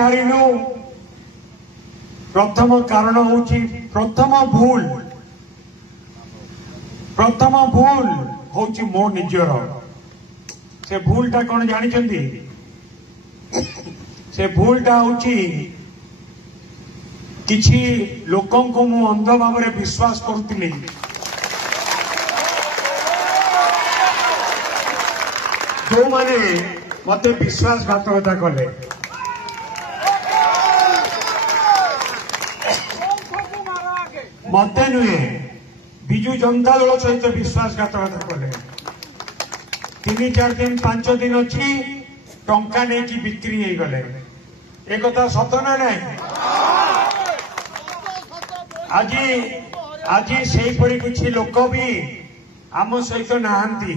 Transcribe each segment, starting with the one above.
हारिलु प्रथम कारण होची प्रथम भूल होची मो निजर से भूलटा कौन जानी से भूलटा होची किछि लोकों को मु अंध भाव में विश्वास करुଥିଲି जो माने मते विश्वासघातकता कले मते नुहे बिजु जनता दल सहित विश्वासघातकता कले 3-4 दिन 5 दिन अच्छी टंका नहीं कि बिक्री हो गले एक कथा सत ना नहीं आज से किसी लोक भी आम सहित नहांती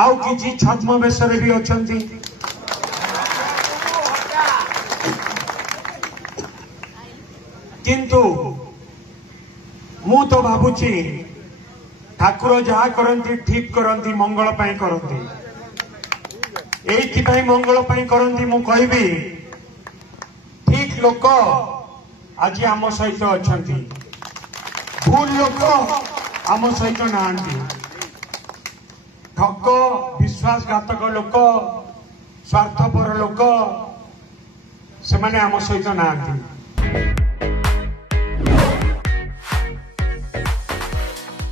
आउ किसी छद्म बेशरे भी अच्छी किंतु मु तो भावुची ठाकुर जहा करती ठीक करती मंगल पाई करती एइथि मंगल पाई करती मु कहबी ठीक लोक आज आम सहित अच्छा भूल लोक आम सहित नहांती ठक विश्वासघातक लोक स्वार्थपर लोक से माने आम सहित नहांती।